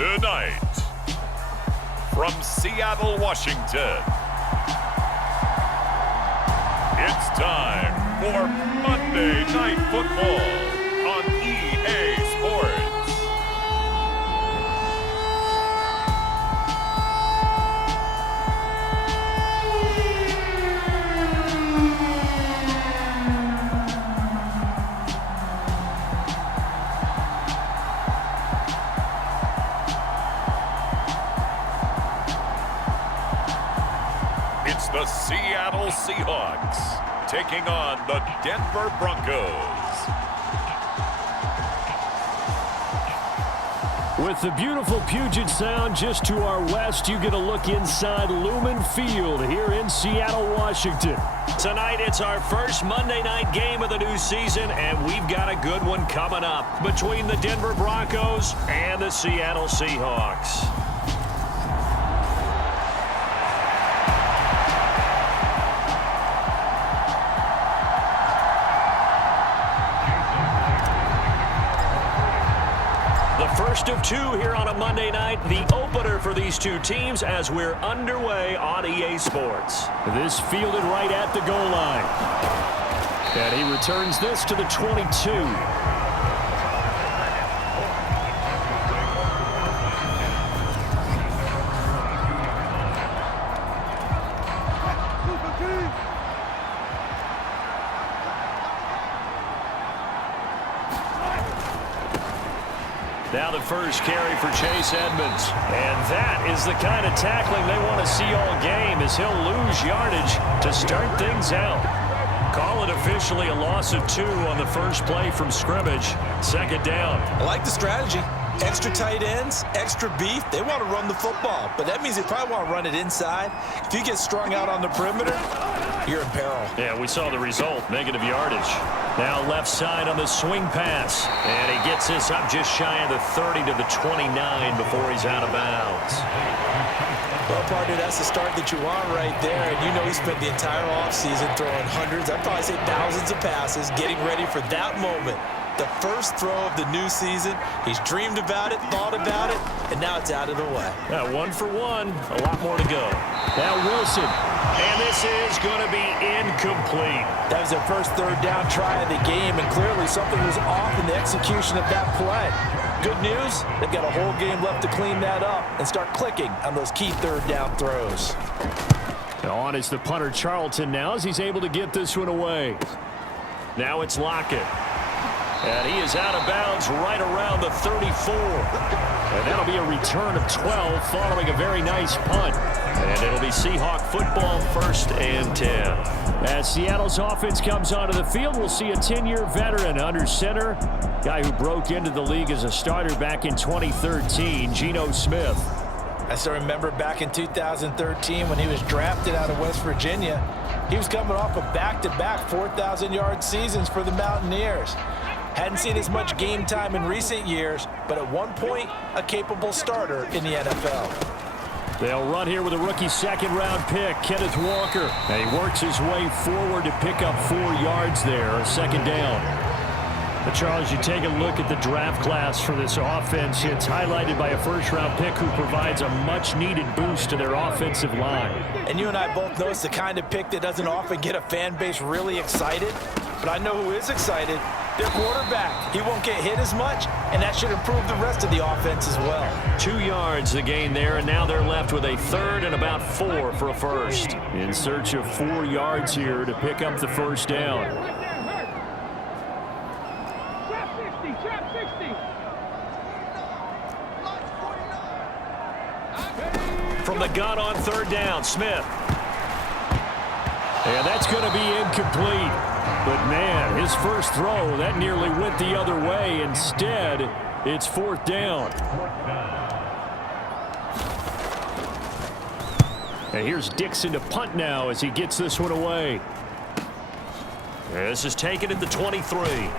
Tonight, from Seattle, Washington, it's time for Monday Night Football on EA Sports. It's the Seattle Seahawks taking on the Denver Broncos. With the beautiful Puget Sound just to our west, you get a look inside Lumen Field here in Seattle, Washington. Tonight, it's our first Monday night game of the new season, and we've got a good one coming up between the Denver Broncos and the Seattle Seahawks. First of two here on a Monday night, the opener for these two teams as we're underway on EA Sports. This fielded right at the goal line. And he returns this to the 22. Now the first carry for Chase Edmonds. And that is the kind of tackling they want to see all game, as he'll lose yardage to start things out. Call it officially a loss of 2 on the first play from scrimmage. Second down. I like the strategy. Extra tight ends, extra beef. They want to run the football, but that means they probably want to run it inside. If you get strung out on the perimeter, you're in peril. Yeah, we saw the result, negative yardage. Now left side on the swing pass, and he gets this up just shy of the 30 to the 29 before he's out of bounds. Well, partner, that's the start that you want right there, and you know he spent the entire offseason throwing hundreds, I'd probably say thousands of passes, getting ready for that moment. The first throw of the new season. He's dreamed about it, thought about it, and now it's out of the way. Yeah, 1 for 1. A lot more to go. Now Wilson. And this is going to be incomplete. That was their first third down try of the game, and clearly something was off in the execution of that play. Good news, they've got a whole game left to clean that up and start clicking on those key third down throws. On is the punter Charlton now as he's able to get this one away. Now it's Lockett. And he is out of bounds right around the 34. And that'll be a return of 12 following a very nice punt. And it'll be Seahawk football, 1st and 10. As Seattle's offense comes onto the field, we'll see a 10-year veteran under center. Guy who broke into the league as a starter back in 2013, Geno Smith. I still remember back in 2013 when he was drafted out of West Virginia. He was coming off of back-to-back 4,000-yard seasons for the Mountaineers. Hadn't seen as much game time in recent years, but at one point, a capable starter in the NFL. They'll run here with a rookie second-round pick, Kenneth Walker. And he works his way forward to pick up 4 yards there, second down. But Charles, you take a look at the draft class for this offense. It's highlighted by a first-round pick who provides a much-needed boost to their offensive line. And you and I both know it's the kind of pick that doesn't often get a fan base really excited. But I know who is excited. Their quarterback. He won't get hit as much, and that should improve the rest of the offense as well. 2 yards the gain there, and now they're left with a third and about 4 for a first. In search of 4 yards here to pick up the first down. From the gun on third down, Smith. And that's going to be incomplete. But, man, his first throw, that nearly went the other way. Instead, it's 4th down. And here's Dixon to punt now as he gets this one away. This is taken at the 23.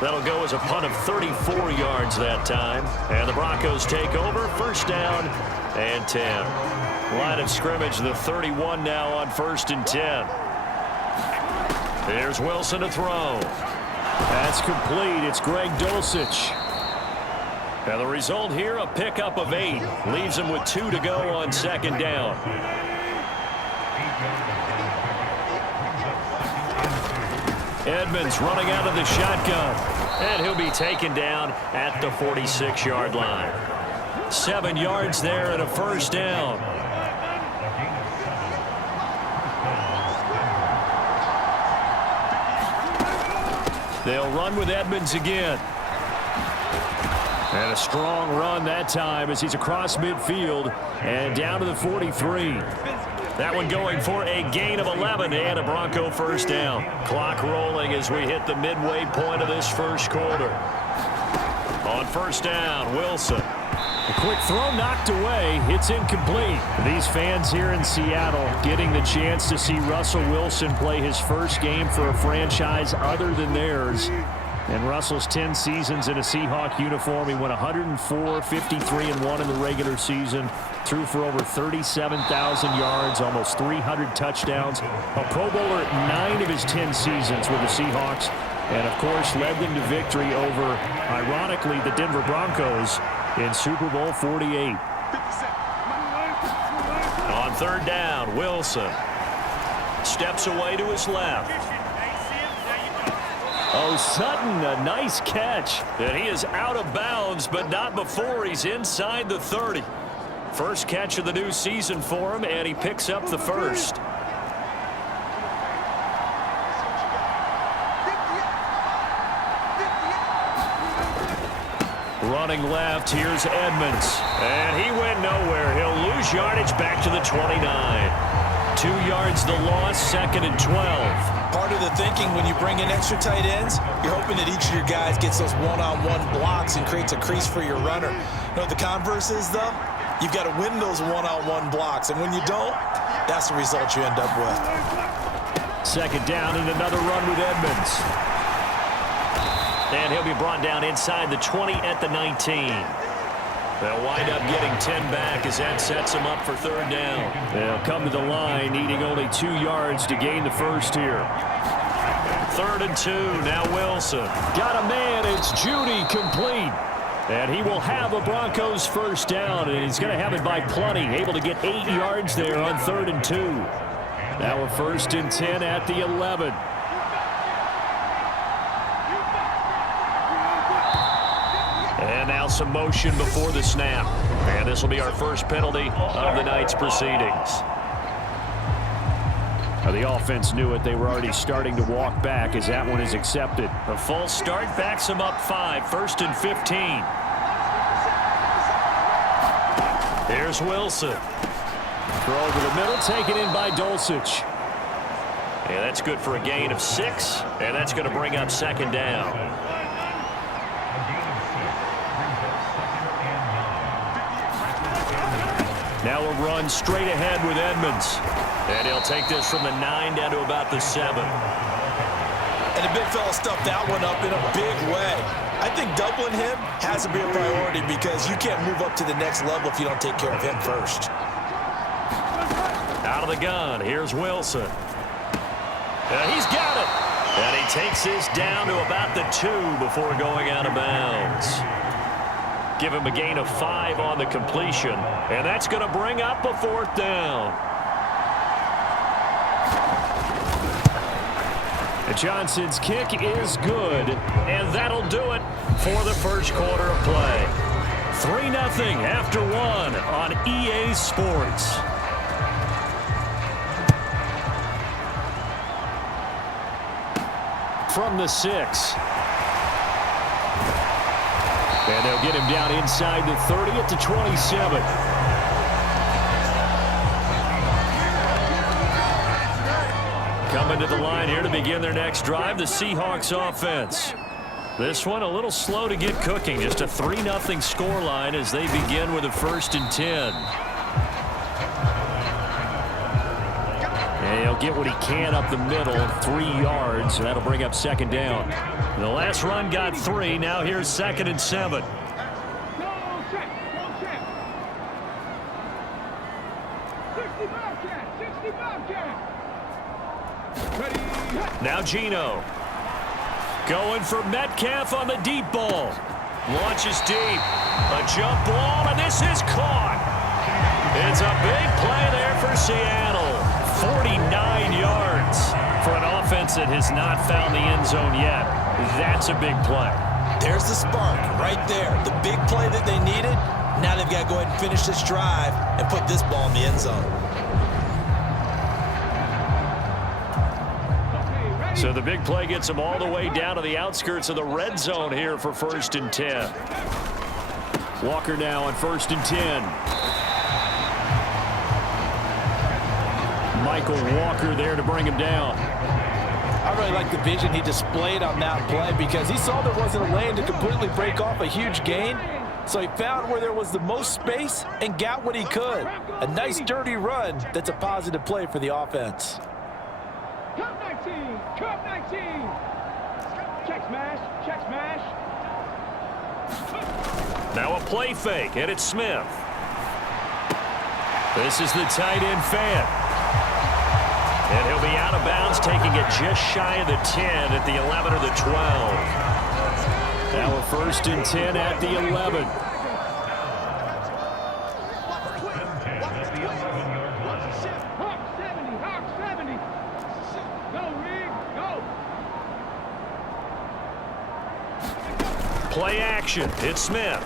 That'll go as a punt of 34 yards that time. And the Broncos take over, first down and 10. Line of scrimmage, the 31 now on 1st and 10. There's Wilson to throw. That's complete. It's Greg Dulcich. Now the result here, a pickup of 8. Leaves him with 2 to go on second down. Edmonds running out of the shotgun. And he'll be taken down at the 46-yard line. 7 yards there and a first down. They'll run with Edmonds again. And a strong run that time as he's across midfield and down to the 43. That one going for a gain of 11 and a Bronco first down. Clock rolling as we hit the midway point of this first quarter. On first down, Wilson. A quick throw knocked away. It's incomplete. These fans here in Seattle getting the chance to see Russell Wilson play his first game for a franchise other than theirs. In Russell's 10 seasons in a Seahawk uniform, he went 104, 53-1 in the regular season, threw for over 37,000 yards, almost 300 touchdowns, a Pro Bowler 9 of his 10 seasons with the Seahawks, and of course led them to victory over, ironically, the Denver Broncos in Super Bowl 48. On third down, Wilson steps away to his left. Oh, Sutton, a nice catch. And he is out of bounds, but not before he's inside the 30. First catch of the new season for him, and he picks up the first. Running left, here's Edmonds. And he went nowhere. He'll lose yardage back to the 29. 2 yards the loss, second and 12. Part of the thinking when you bring in extra tight ends, you're hoping that each of your guys gets those one-on-one blocks and creates a crease for your runner. You know what the converse is, though? You've got to win those one-on-one blocks, and when you don't, that's the result you end up with. Second down and another run with Edmonds. And he'll be brought down inside the 20 at the 19. They'll wind up getting 10 back as that sets him up for third down. They'll come to the line, needing only 2 yards to gain the first here. Third and 2, now Wilson. Got a man, it's Judy, complete. And he will have a Broncos first down, and he's going to have it by plenty. Able to get 8 yards there on third and 2. Now we're first and 10 at the 11. And now some motion before the snap. And this will be our first penalty of the night's proceedings. Now the offense knew it. They were already starting to walk back as that one is accepted. A false start backs him up 5. First and 15. Here's Wilson. Throw over the middle, taken in by Dulcich. Yeah, that's good for a gain of 6. And that's going to bring up second down. Now a run straight ahead with Edmonds. And he'll take this from the 9 down to about the 7. And the big fella stuffed that one up in a big way. I think doubling him has to be a priority because you can't move up to the next level if you don't take care of him first. Out of the gun, here's Wilson. He's got it. And he takes this down to about the 2 before going out of bounds. Give him a gain of 5 on the completion. And that's going to bring up a fourth down. Johnson's kick is good. And that'll do it for the first quarter of play. 3-0 after 1 on EA Sports. From the 6. And they'll get him down inside the 30 at the 27. Coming to the line here to begin their next drive, the Seahawks offense. This one a little slow to get cooking. Just a 3-0 scoreline as they begin with a first and 10. And he'll get what he can up the middle, 3 yards, and that'll bring up second down. The last run got 3. Now here's second and 7. Now Geno. Going for Metcalf on the deep ball. Launches deep. A jump ball, and this is caught. It's a big play there for Seattle. 49 yards for an offense that has not found the end zone yet. That's a big play. There's the spark right there. The big play that they needed. Now they've got to go ahead and finish this drive and put this ball in the end zone. So the big play gets them all the way down to the outskirts of the red zone here for 1st and 10. Walker now on 1st and 10. Michael Walker there to bring him down. I really like the vision he displayed on that play because he saw there wasn't a lane to completely break off a huge gain. So he found where there was the most space and got what he could. A nice, dirty run that's a positive play for the offense. Cup 19, Cup 19. Check smash, check smash. Now a play fake, and it's Smith. This is the tight end fan. And he'll be out of bounds, taking it just shy of the 10 at the 11 or the 12. Now a 1st and 10 at the 11. Hawk 70, Hawk 70. Go, Reed, go. Play action. It's Smith.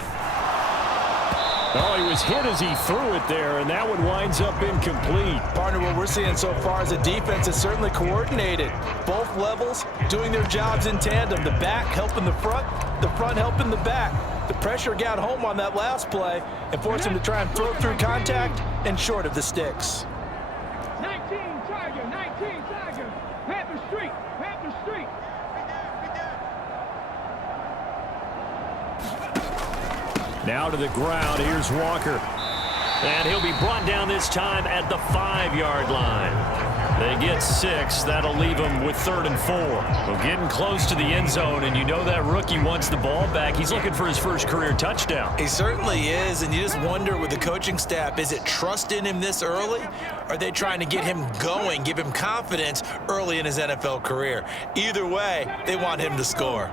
Oh, he was hit as he threw it there, and that one winds up incomplete. Partner, what we're seeing so far is the defense is certainly coordinated. Both levels doing their jobs in tandem. The back helping the front helping the back. The pressure got home on that last play and forced him to try and throw through contact and short of the sticks. 19 Tiger, 19 Tiger. Panther Street, Panther Street. Now to the ground. Here's Walker. And he'll be brought down this time at the 5-yard line. They get 6. That'll leave them with 3rd and 4. Well, getting close to the end zone, and you know that rookie wants the ball back. He's looking for his first career touchdown. He certainly is, and you just wonder with the coaching staff, is it trust in him this early? Or are they trying to get him going, give him confidence early in his NFL career? Either way, they want him to score.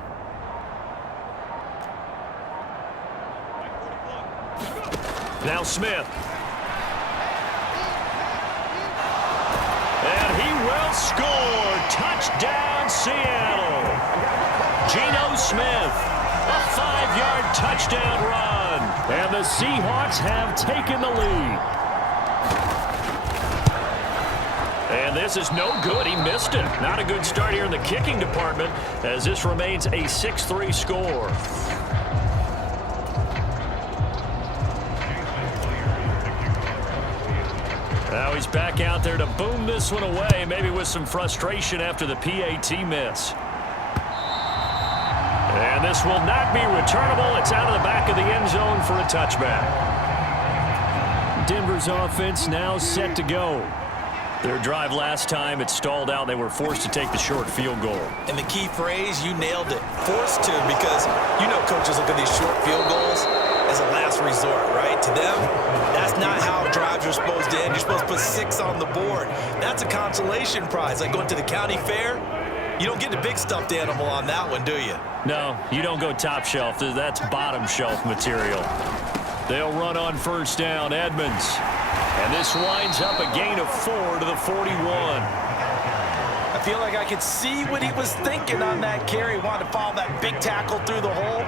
Now Smith. And he will score. Touchdown, Seattle. Geno Smith, a 5-yard touchdown run. And the Seahawks have taken the lead. And this is no good. He missed it. Not a good start here in the kicking department as this remains a 6-3 score. Now he's back out there to boom this one away, maybe with some frustration after the PAT miss. And this will not be returnable. It's out of the back of the end zone for a touchback. Denver's offense now set to go. Their drive last time, it stalled out. They were forced to take the short field goal. And the key phrase, you nailed it. Forced to, because you know coaches look at these short field goals as a last resort, right? To them, that's not how drives are supposed to end. You're supposed to put 6 on the board. That's a consolation prize. Like going to the county fair, you don't get the big stuffed animal on that one, do you? No, you don't go top shelf. That's bottom shelf material. They'll run on 1st down, Edmonds. And this winds up a gain of 4 to the 41. I feel like I could see what he was thinking on that carry. Wanted to follow that big tackle through the hole.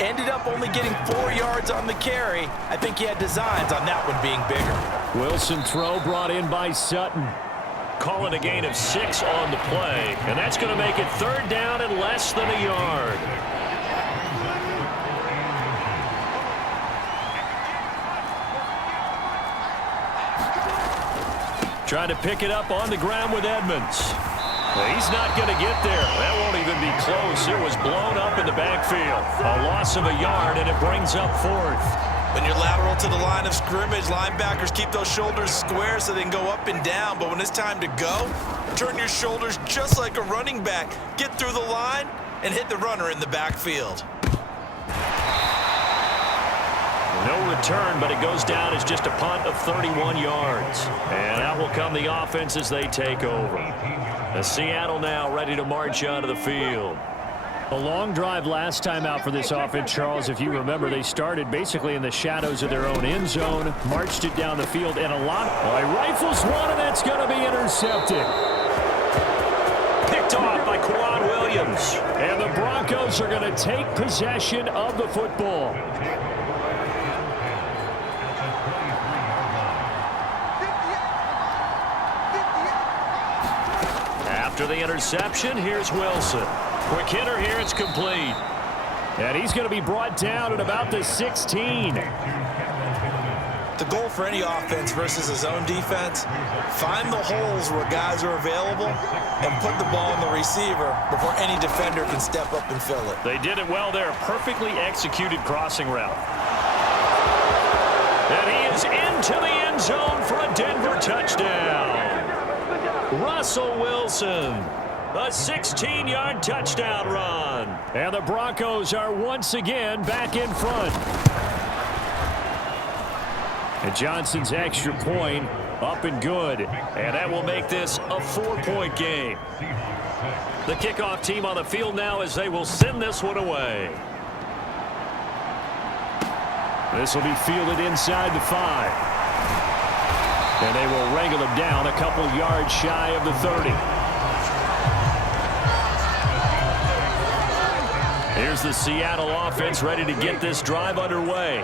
Ended up only getting 4 yards on the carry. I think he had designs on that one being bigger. Wilson throw brought in by Sutton. Call it a gain of 6 on the play. And that's going to make it 3rd down and less than a yard. Trying to pick it up on the ground with Edmonds. He's not going to get there. That won't even be close. It was blown up in the backfield. A loss of a yard, and it brings up 4th. When you're lateral to the line of scrimmage, linebackers keep those shoulders square so they can go up and down. But when it's time to go, turn your shoulders just like a running back. Get through the line and hit the runner in the backfield. No return, but it goes down as just a punt of 31 yards. And out will come the offense as they take over. As Seattle now ready to march onto the field. A long drive last time out for this offense, Charles. If you remember, they started basically in the shadows of their own end zone, marched it down the field, and a lot. Well, he rifles one, and that's going to be intercepted. Picked off by Quad Williams. And the Broncos are going to take possession of the football. After the interception, here's Wilson. Quick hitter here, it's complete. And he's going to be brought down at about the 16. The goal for any offense versus a zone defense, find the holes where guys are available and put the ball in the receiver before any defender can step up and fill it. They did it well there. Perfectly executed crossing route. And he is into the end zone for a Denver touchdown. Russell Wilson, a 16-yard touchdown run. And the Broncos are once again back in front. And Johnson's extra point up and good. And that will make this a 4-point game. The kickoff team on the field now as they will send this one away. This will be fielded inside the 5. And they will wrangle him down a couple yards shy of the 30. Here's the Seattle offense ready to get this drive underway.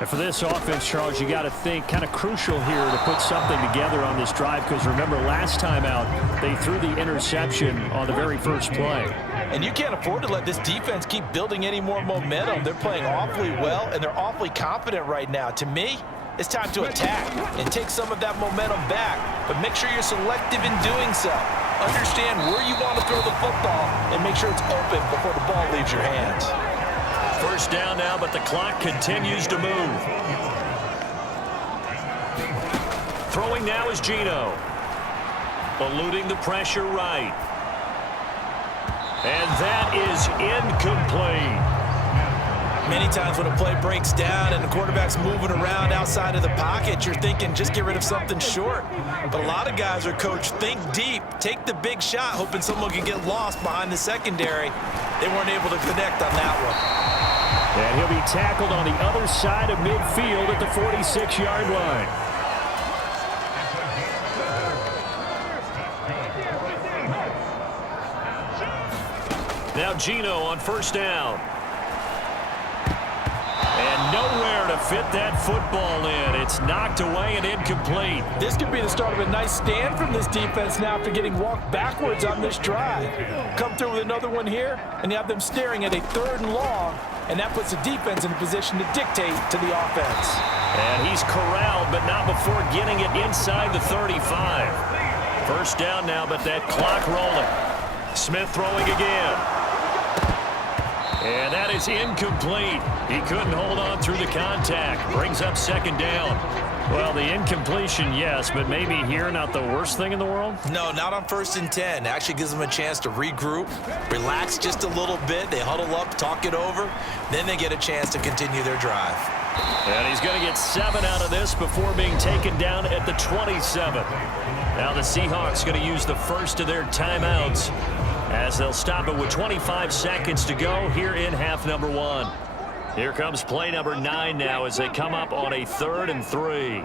And for this offense, Charles, you got to think kind of crucial here to put something together on this drive, because remember last time out they threw the interception on the very first play. And you can't afford to let this defense keep building any more momentum. They're playing awfully well, and they're awfully confident right now. To me, it's time to attack and take some of that momentum back, but make sure you're selective in doing so. Understand where you want to throw the football and make sure it's open before the ball leaves your hands. First down now, but the clock continues to move. Throwing now is Geno. Eluding the pressure right. And that is incomplete. Many times when a play breaks down and the quarterback's moving around outside of the pocket, you're thinking just get rid of something short. But a lot of guys are coached, think deep, take the big shot, hoping someone can get lost behind the secondary. They weren't able to connect on that one. And he'll be tackled on the other side of midfield at the 46-yard line. Now Geno on first down. And nowhere to fit that football in. It's knocked away and incomplete. This could be the start of a nice stand from this defense now after getting walked backwards on this drive. Come through with another one here, and you have them staring at a 3rd and long, and that puts the defense in a position to dictate to the offense. And he's corralled, but not before getting it inside the 35. First down now, but that clock rolling. Smith throwing again. And that is incomplete. He couldn't hold on through the contact. Brings up second down. Well, the incompletion, yes, but maybe here not the worst thing in the world? No, not on 1st and 10. Actually gives them a chance to regroup, relax just a little bit. They huddle up, talk it over. Then they get a chance to continue their drive. And he's going to get 7 out of this before being taken down at the 27. Now the Seahawks going to use the first of their timeouts as they'll stop it with 25 seconds to go here in half number 1. Here comes play number 9 now as they come up on a 3rd and 3.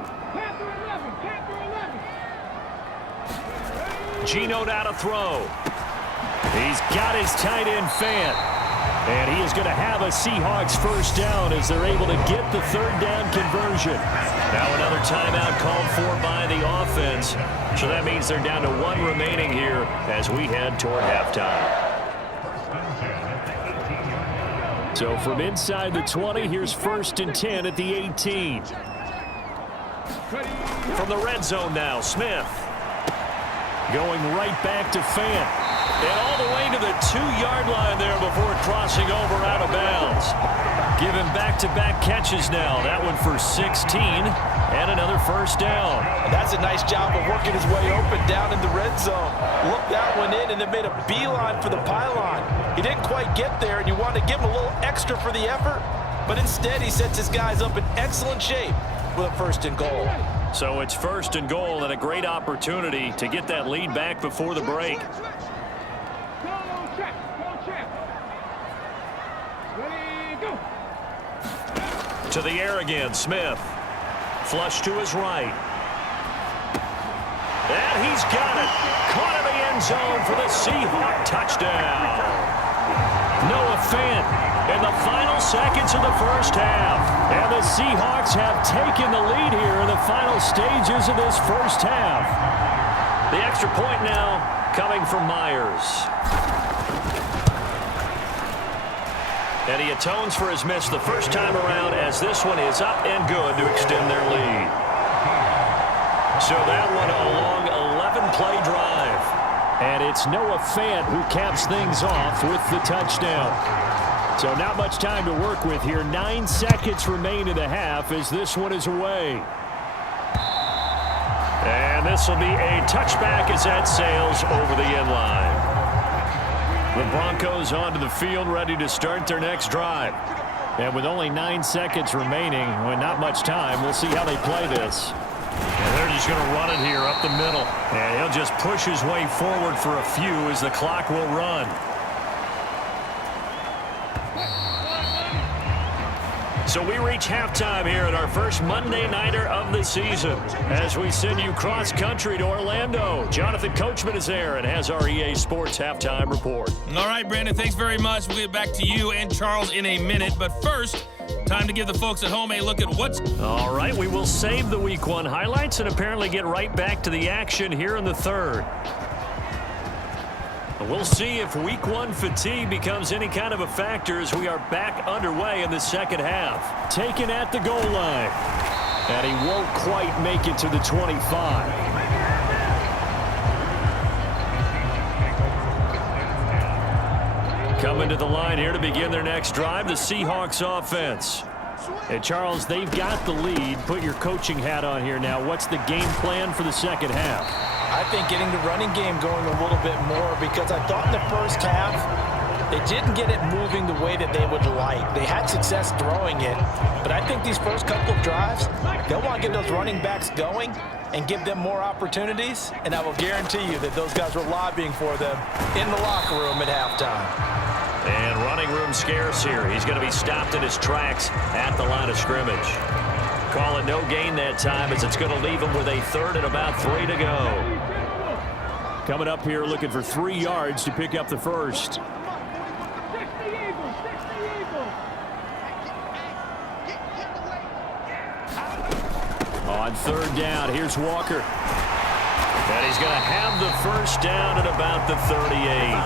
Geno now to throw. He's got his tight end Fant. And he is going to have a Seahawks first down as they're able to get the 3rd down conversion. Now another timeout called for by the offense. So that means they're down to 1 remaining here as we head toward halftime. So from inside the 20, here's 1st and 10 at the 18. From the red zone now, Smith. Going right back to Fant. And all the way to the 2-yard line there before crossing over out of bounds. Give him back-to-back catches now. That one for 16 and another first down. That's a nice job of working his way open down in the red zone. Looked that one in and then made a beeline for the pylon. He didn't quite get there, and you want to give him a little extra for the effort. But instead, he sets his guys up in excellent shape with a 1st and goal. So it's 1st and goal and a great opportunity to get that lead back before the break. To the air again, Smith. Flush to his right. And he's got it. Caught in the end zone for the Seahawks touchdown. Noah Fant in the final seconds of the first half. And the Seahawks have taken the lead here in the final stages of this first half. The extra point now coming from Myers. And he atones for his miss the first time around as this one is up and good to extend their lead. So that one a long 11-play drive. And it's Noah Fant who caps things off with the touchdown. So not much time to work with here. 9 seconds remain in the half as this one is away. And this will be a touchback as that sails over the end line. The Broncos onto the field ready to start their next drive. And with only 9 seconds remaining, with not much time, we'll see how they play this. And they're just going to run it here up the middle. And he'll just push his way forward for a few as the clock will run. So we reach halftime here at our first Monday Nighter of the season as we send you cross-country to Orlando. Jonathan Coachman is there and has our EA Sports halftime report. All right, Brandon, thanks very much. We'll get back to you and Charles in a minute. But first, time to give the folks at home a look at what's... All right, we will save the Week 1 highlights and apparently get right back to the action here in the third. We'll see if Week 1 fatigue becomes any kind of a factor as we are back underway in the second half. Taken at the goal line. And he won't quite make it to the 25. Coming to the line here to begin their next drive, the Seahawks offense. And Charles, they've got the lead. Put your coaching hat on here now. What's the game plan for the second half? I think getting the running game going a little bit more because I thought in the first half they didn't get it moving the way that they would like. They had success throwing it, but I think these first couple of drives, they'll want to get those running backs going and give them more opportunities, and I will guarantee you that those guys were lobbying for them in the locker room at halftime. And running room scarce here. He's going to be stopped in his tracks at the line of scrimmage. Call it no gain that time as it's going to leave him with a third and about 3 to go. Coming up here looking for 3 yards to pick up the first. On third down, here's Walker. And he's going to have the first down at about the 38.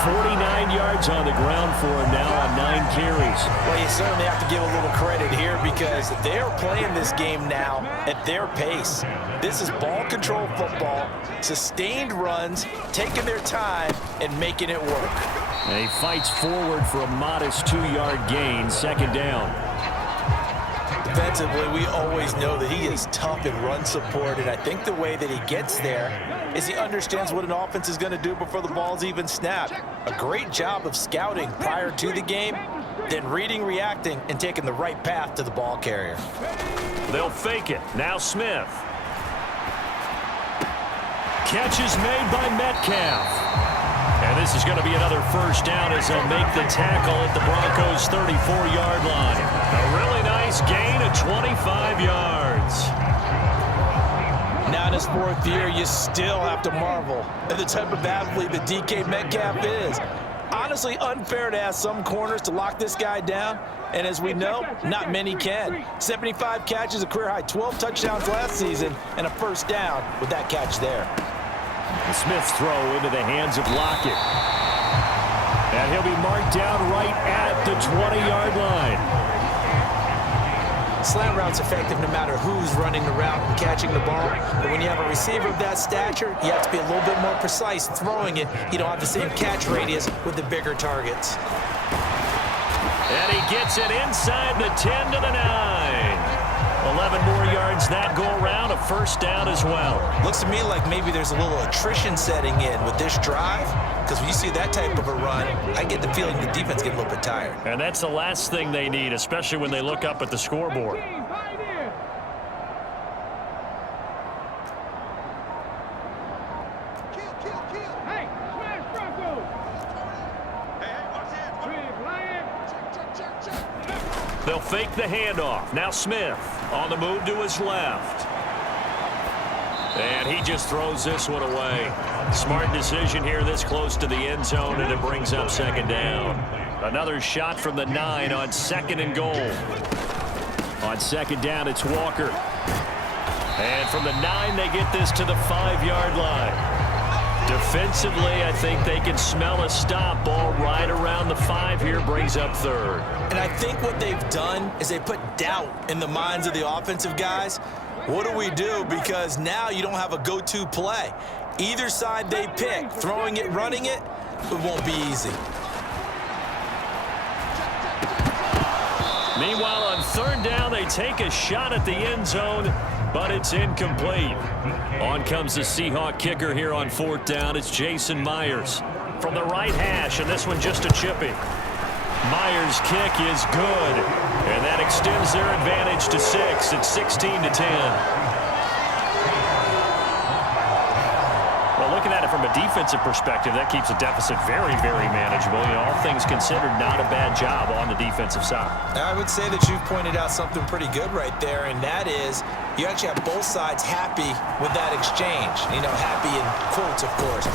49 yards on the ground for him now on 9 carries. Well, you certainly have to give a little credit here because they're playing this game now at their pace. This is ball control football, sustained runs, taking their time, and making it work. And he fights forward for a modest 2-yard gain, second down. Defensively, we always know that he is tough in run support, and I think the way that he gets there is he understands what an offense is going to do before the ball's even snapped. A great job of scouting prior to the game, then reading, reacting, and taking the right path to the ball carrier. They'll fake it. Now Smith. Catch is made by Metcalf. And this is going to be another first down as they'll make the tackle at the Broncos' 34-yard line. A really nice gain of 25 yards. Now in his 4th year, you still have to marvel at the type of athlete that DK Metcalf is. Honestly, unfair to ask some corners to lock this guy down. And as we know, not many can. 75 catches, a career-high 12 touchdowns last season, and a first down with that catch there. The Smith's throw into the hands of Lockett. And he'll be marked down right at the 20-yard line. Slant route's effective no matter who's running the route and catching the ball. But when you have a receiver of that stature, you have to be a little bit more precise throwing it. You don't have the same catch radius with the bigger targets. And he gets it inside the 10 to the 9. 11 more yards that go around, a first down as well. Looks to me like maybe there's a little attrition setting in with this drive, because when you see that type of a run, I get the feeling the defense gets a little bit tired. And that's the last thing they need, especially when they look up at the scoreboard. They'll fake the handoff. Now Smith on the move to his left. And he just throws this one away. Smart decision here this close to the end zone, and it brings up second down. Another shot from the 9 on 2nd and goal. On 2nd down, it's Walker. And from the 9, they get this to the 5-yard line. Defensively, I think they can smell a stop. Ball right around the 5 here, brings up 3rd. And I think what they've done is they put doubt in the minds of the offensive guys. What do we do? Because now you don't have a go-to play. Either side they pick, throwing it, running it, it won't be easy. Meanwhile, on 3rd down, they take a shot at the end zone, but it's incomplete. On comes the Seahawk kicker here on 4th down. It's Jason Myers from the right hash, and this one just a chippy. Myers' kick is good, and that extends their advantage to 6. It's 16-10. Well, looking at it from a defensive perspective, that keeps the deficit very, very manageable. You know, all things considered, not a bad job on the defensive side. I would say that you've pointed out something pretty good right there, and that is you actually have both sides happy with that exchange. You know, happy in quotes, of course.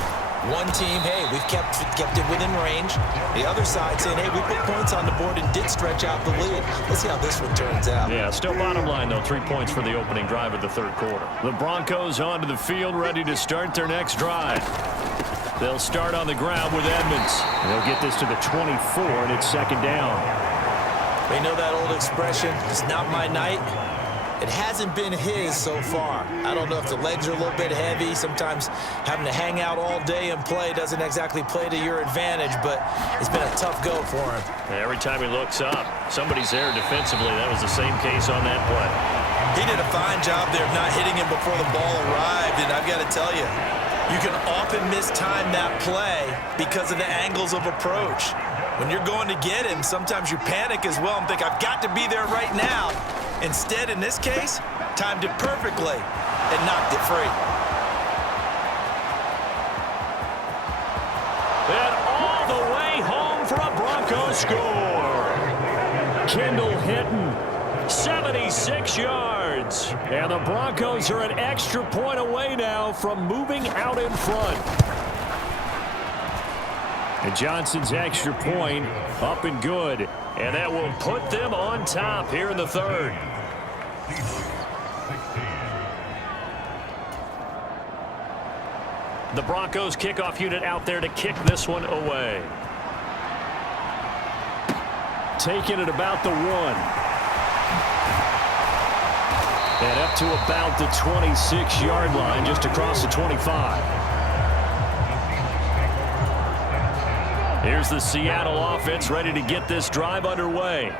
One team, hey, we've kept it within range. The other side saying, hey, we put points on the board and did stretch out the lead. Let's see how this one turns out. Yeah, still bottom line, though, 3 points for the opening drive of the 3rd quarter. The Broncos onto the field, ready to start their next drive. They'll start on the ground with Edmonds. They'll get this to the 24, and it's 2nd down. They know that old expression, it's not my night. It hasn't been his so far. I don't know if the legs are a little bit heavy. Sometimes having to hang out all day and play doesn't exactly play to your advantage, but it's been a tough go for him. Every time he looks up, somebody's there defensively. That was the same case on that play. He did a fine job there of not hitting him before the ball arrived, and I've got to tell you, you can often mistime that play because of the angles of approach. When you're going to get him, sometimes you panic as well and think, I've got to be there right now. Instead, in this case, timed it perfectly and knocked it free. And all the way home for a Broncos score. Kendall Hinton, 76 yards. And the Broncos are an extra point away now from moving out in front. And Johnson's extra point up and good. And that will put them on top here in the 3rd. The Broncos kickoff unit out there to kick this one away. Taking it about the 1. And up to about the 26-yard line, just across the 25. Here's the Seattle offense ready to get this drive underway.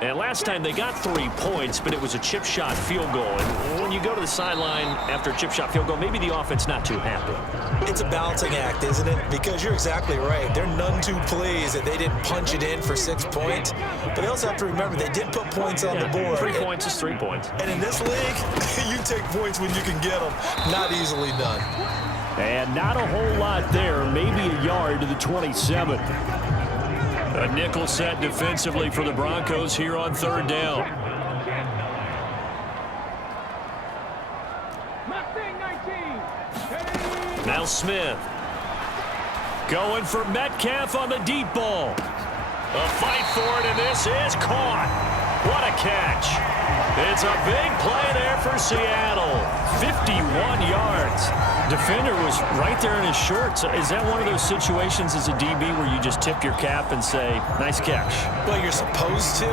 And last time they got 3 points, but it was a chip shot field goal. And when you go to the sideline after a chip shot field goal, maybe the offense not too happy. It's a balancing act, isn't it? Because you're exactly right. They're none too pleased that they didn't punch it in for 6 points. But they also have to remember they did put points on the board. 3 points is 3 points. And in this league, you take points when you can get them. Not easily done. And not a whole lot there, maybe a yard to the 27. A nickel set defensively for the Broncos here on 3rd down. Now Smith. Going for Metcalf on the deep ball. A fight for it, and this is caught. What a catch. It's a big play there for Seattle. 51 yards. Defender was right there in his shorts. Is that one of those situations as a DB where you just tip your cap and say, nice catch? Well, you're supposed to,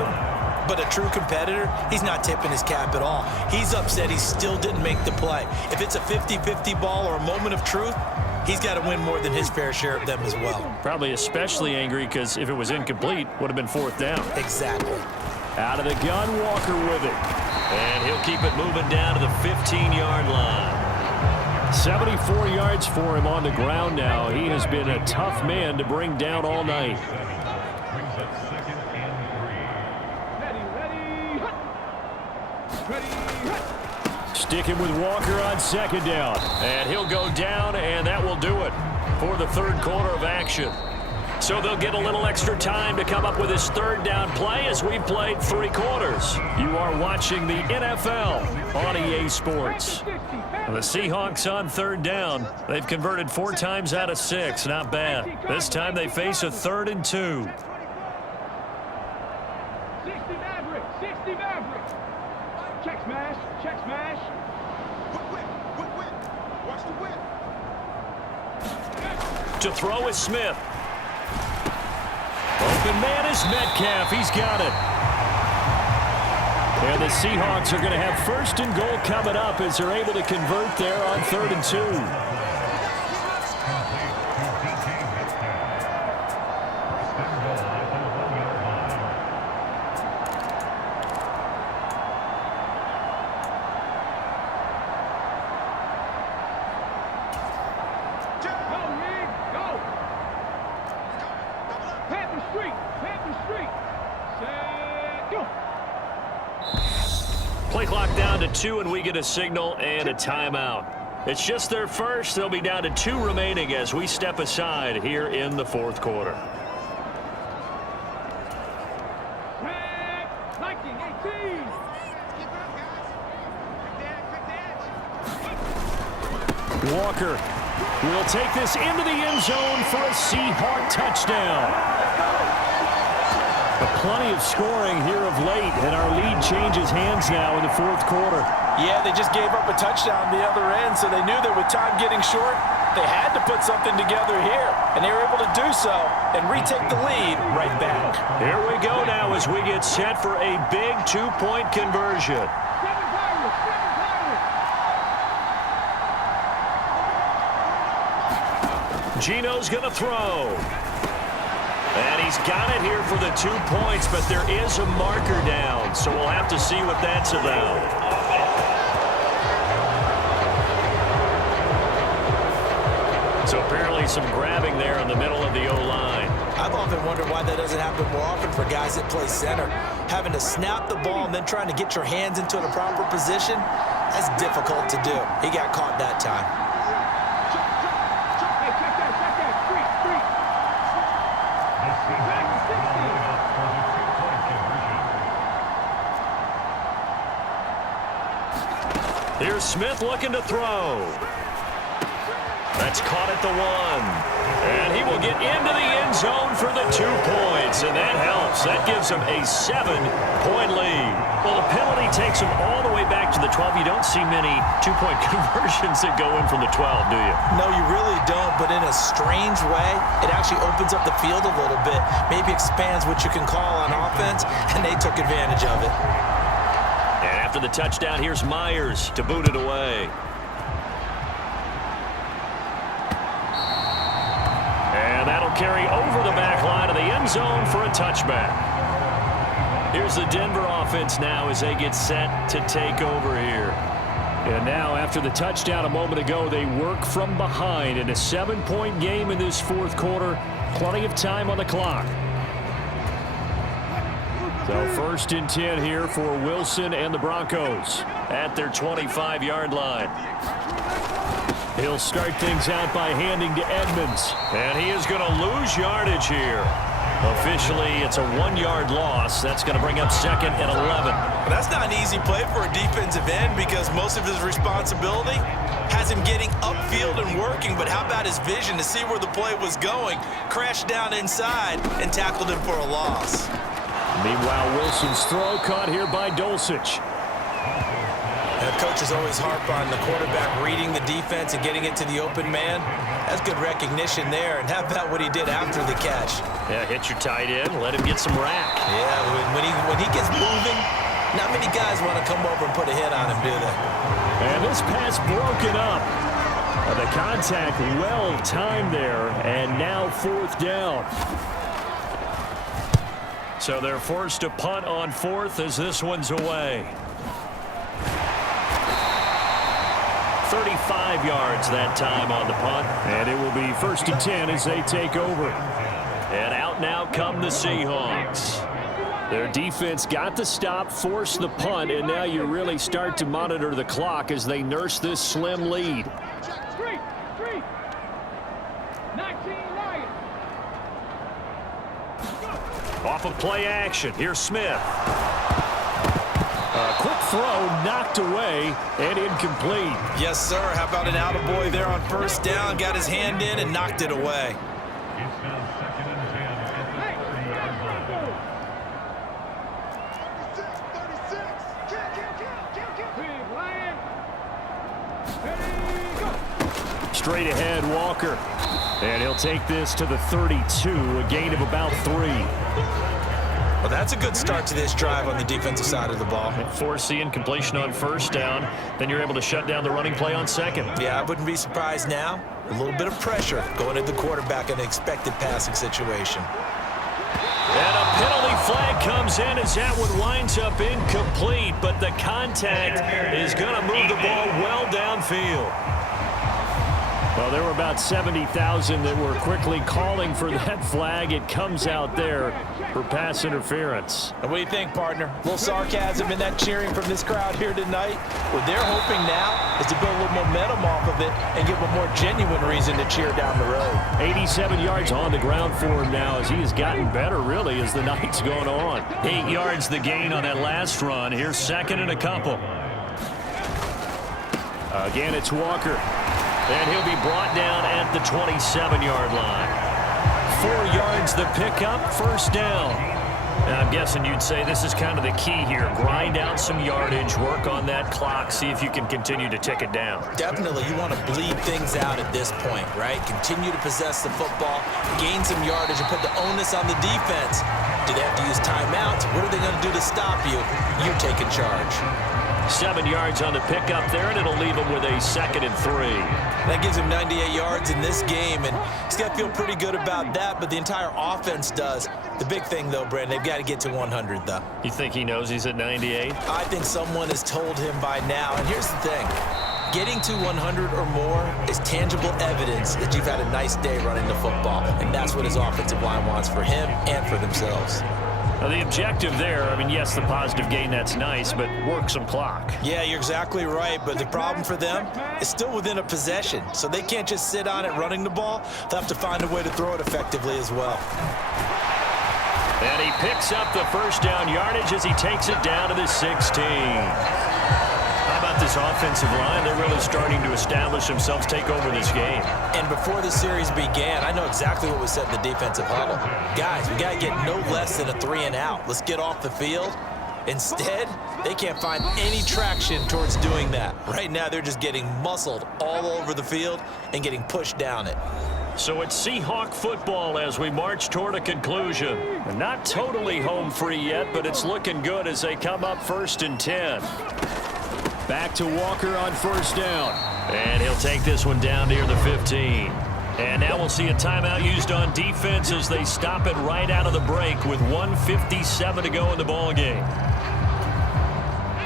but a true competitor, he's not tipping his cap at all. He's upset he still didn't make the play. If it's a 50-50 ball or a moment of truth, he's got to win more than his fair share of them as well. Probably especially angry because if it was incomplete, would have been 4th down. Exactly. Out of the gun, Walker with it. And he'll keep it moving down to the 15-yard line. 74 yards for him on the ground now. He has been a tough man to bring down all night. Sticking with Walker on 2nd down. And he'll go down, and that will do it for the 3rd quarter of action. So they'll get a little extra time to come up with his third down play as we played 3 quarters. You are watching the NFL on EA Sports. The Seahawks on third down. They've converted 4 times out of 6. Not bad. This time they face a 3rd and 2. 60 Maverick, 60 Maverick. Check smash, check smash. Whip. Watch the whip. To throw is Smith. Open man is Metcalf. He's got it. And the Seahawks are going to have 1st and goal coming up as they're able to convert there on 3rd and 2. Play clock down to 2, and we get a signal and a timeout. It's just their first. They'll be down to 2 remaining as we step aside here in the 4th quarter. 1918. Walker will take this into the end zone for a Seahawk touchdown. Plenty of scoring here of late, and our lead changes hands now in the 4th quarter. Yeah, they just gave up a touchdown the other end, so they knew that with time getting short, they had to put something together here, and they were able to do so and retake the lead right back. Here we go now as we get set for a big 2-point conversion. Gino's going to throw. And he's got it here for the 2 points, but there is a marker down, so we'll have to see what that's about. So apparently some grabbing there in the middle of the O-line. I've often wondered why that doesn't happen more often for guys that play center. Having to snap the ball and then trying to get your hands into the proper position, that's difficult to do. He got caught that time. Here's Smith looking to throw. That's caught at the 1. And he will get into the end zone for the 2 points. And that helps. That gives him a 7-point lead. Well, the penalty takes him all the way back to the 12. You don't see many 2-point conversions that go in from the 12, do you? No, you really don't. But in a strange way, it actually opens up the field a little bit. Maybe expands what you can call on offense. And they took advantage of it. And after the touchdown, here's Myers to boot it away. And that'll carry over the back line of the end zone for a touchback. Here's the Denver offense now as they get set to take over here. And now after the touchdown a moment ago, they work from behind in a 7-point game in this 4th quarter. Plenty of time on the clock. So 1st and 10 here for Wilson and the Broncos at their 25-yard line. He'll start things out by handing to Edmonds. And he is going to lose yardage here. Officially, it's a 1-yard loss. That's going to bring up 2nd and 11. Well, that's not an easy play for a defensive end because most of his responsibility has him getting upfield and working. But how about his vision to see where the play was going? Crashed down inside and tackled him for a loss. Meanwhile, Wilson's throw caught here by Dulcich. And coaches always harp on the quarterback reading the defense and getting it to the open man. That's good recognition there. And how about what he did after the catch? Yeah, hit your tight end, let him get some rack. Yeah, when he gets moving, not many guys want to come over and put a hit on him, do they? And this pass broken up. The contact well timed there, and now 4th down. So they're forced to punt on 4th as this one's away. 35 yards that time on the punt. And it will be 1st and 10 as they take over. And out now come the Seahawks. Their defense got the stop, forced the punt, and now you really start to monitor the clock as they nurse this slim lead. 19 Lions. off of play action. Here's Smith. A quick throw knocked away and incomplete. Yes, sir. How about an attaboy there on first down? Got his hand in and knocked it away. It's now 2nd and 10 at the 33-yard line. Straight ahead, Walker. And he'll take this to the 32, a gain of about 3. Well, that's a good start to this drive on the defensive side of the ball. Force the incompletion on first down. Then you're able to shut down the running play on second. Yeah, I wouldn't be surprised now. A little bit of pressure going at the quarterback in an expected passing situation. And a penalty flag comes in as that one winds up incomplete, but the contact is going to move the ball well downfield. Well, there were about 70,000 that were quickly calling for that flag. It comes out there for pass interference. And what do you think, partner? A little sarcasm in that cheering from this crowd here tonight. What they're hoping now is to build a little momentum off of it and give a more genuine reason to cheer down the road. 87 yards on the ground for him now as he has gotten better, really, as the night's gone on. 8 yards the gain on that last run. Here's second and a couple. Again, it's Walker. And he'll be brought down at the 27-yard line. 4 yards the pickup, first down. Now, I'm guessing you'd say this is kind of the key here. Grind out some yardage, work on that clock, see if you can continue to tick it down. Definitely, you want to bleed things out at this point, right? Continue to possess the football, gain some yardage, and put the onus on the defense. Do they have to use timeouts? What are they going to do to stop you? You take in charge. 7 yards on the pickup there, and it'll leave him with a 2nd and 3. That gives him 98 yards in this game, and he's got to feel pretty good about that, but the entire offense does. The big thing, though, Brandon, they've got to get to 100, though. You think he knows he's at 98? I think someone has told him by now, and here's the thing. Getting to 100 or more is tangible evidence that you've had a nice day running the football, and that's what his offensive line wants for him and for themselves. Now, the objective there, I mean, yes, the positive gain, that's nice, but work some clock. Yeah, you're exactly right, but the problem for them is still within a possession, so they can't just sit on it running the ball. They'll have to find a way to throw it effectively as well. And he picks up the first down yardage as he takes it down to the 16. How about this offensive line? They're really starting to establish themselves, take over this game. And before the series began, I know exactly what was said in the defensive huddle. Guys, we got to get no less than a 3-and-out. Let's get off the field. Instead, they can't find any traction towards doing that. Right now, they're just getting muscled all over the field and getting pushed down it. So it's Seahawk football as we march toward a conclusion. Not totally home free yet, but it's looking good as they come up 1st and 10. Back to Walker on first down. And he'll take this one down near the 15. And now we'll see a timeout used on defense as they stop it right out of the break with 1:57 to go in the ball game.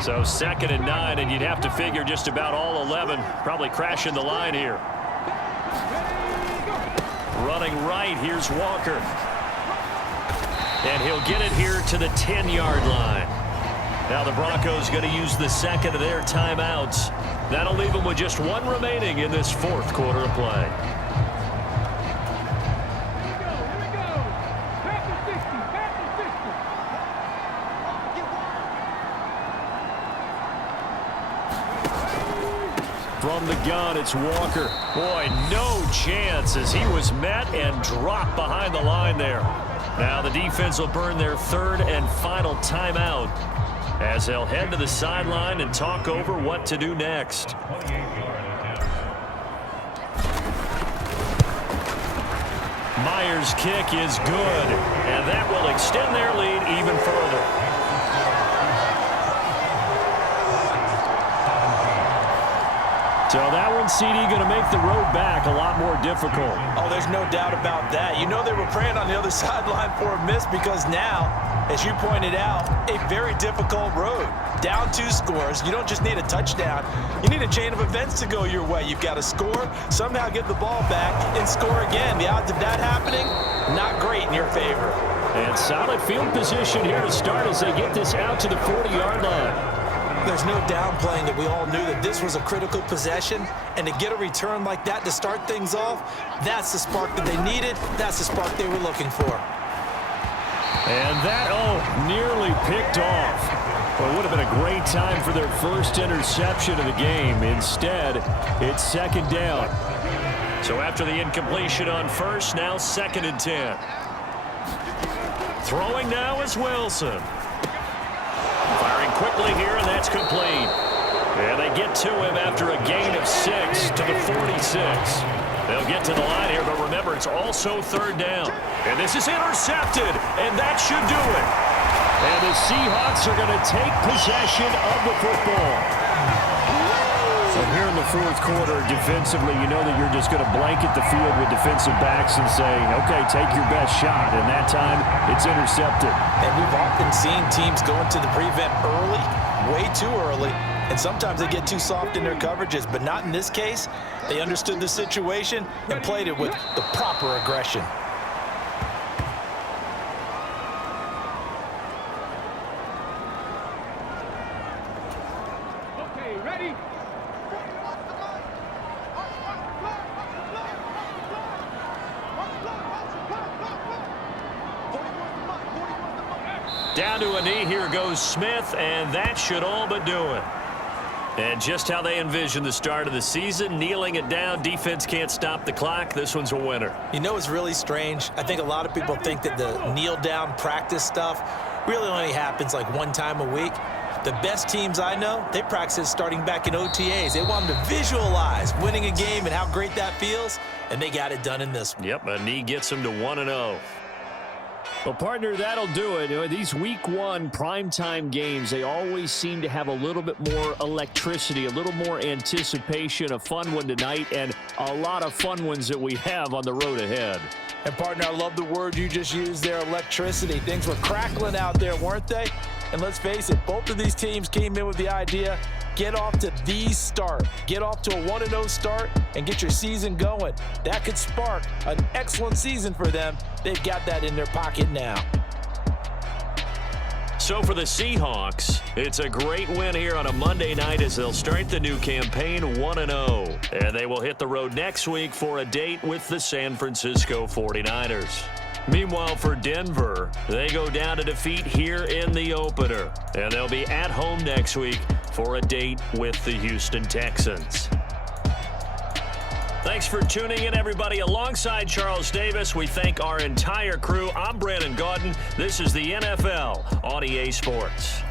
So 2nd and 9, and you'd have to figure just about all 11 probably crashing the line here. Running right, here's Walker. And he'll get it here to the 10-yard line. Now the Broncos going to use the 2nd of their timeouts. That'll leave them with just 1 remaining in this 4th quarter of play. From the gun, it's Walker. Boy, no chance as he was met and dropped behind the line there. Now the defense will burn their 3rd and final timeout as they'll head to the sideline and talk over what to do next. Myers' kick is good, and that will extend their lead even further. So that one, CD, going to make the road back a lot more difficult. Oh, there's no doubt about that. You know they were praying on the other sideline for a miss because now, as you pointed out, a very difficult road. Down 2 scores. You don't just need a touchdown. You need a chain of events to go your way. You've got to score, somehow get the ball back, and score again. The odds of that happening, not great in your favor. And solid field position here to start as they get this out to the 40-yard line. There's no downplaying that we all knew that this was a critical possession, and to get a return like that to start things off, that's the spark that they needed. That's the spark they were looking for. And that, nearly picked off. Well, it would have been a great time for their first interception of the game. Instead, it's second down. So after the incompletion on first, now 2nd and 10. Throwing now is Wilson. Firing quickly here, and that's complete. And they get to him after a gain of 6 to the 46. They'll get to the line here, but remember, it's also 3rd down. And this is intercepted, and that should do it. And the Seahawks are going to take possession of the football. So here in the 4th quarter, defensively, you know that you're just going to blanket the field with defensive backs and say, okay, take your best shot. And that time, it's intercepted. And we've often seen teams go into the prevent early, way too early, and sometimes they get too soft in their coverages, but not in this case. They understood the situation and played it with the proper aggression. Okay, ready? Down to a knee, here goes Smith, and that should all but do it. And just how they envisioned the start of the season, kneeling it down, defense can't stop the clock. This one's a winner. You know, it's really strange. I think a lot of people think that the kneel-down practice stuff really only happens like one time a week. The best teams I know, they practice starting back in OTAs. They want them to visualize winning a game and how great that feels, and they got it done in this one. Yep, a knee gets them to 1-0. Well, partner, that'll do it. You know, these Week 1 primetime games, they always seem to have a little bit more electricity, a little more anticipation. A fun one tonight, and a lot of fun ones that we have on the road ahead. And, partner, I love the word you just used there, electricity. Things were crackling out there, weren't they? And let's face it, both of these teams came in with the idea, get off to the start. Get off to a 1-0 start and get your season going. That could spark an excellent season for them. They've got that in their pocket now. So for the Seahawks, it's a great win here on a Monday night as they'll start the new campaign 1-0. And they will hit the road next week for a date with the San Francisco 49ers. Meanwhile, for Denver, they go down to defeat here in the opener. And they'll be at home next week for a date with the Houston Texans. Thanks for tuning in, everybody. Alongside Charles Davis, we thank our entire crew. I'm Brandon Gaudin. This is the NFL on EA Sports.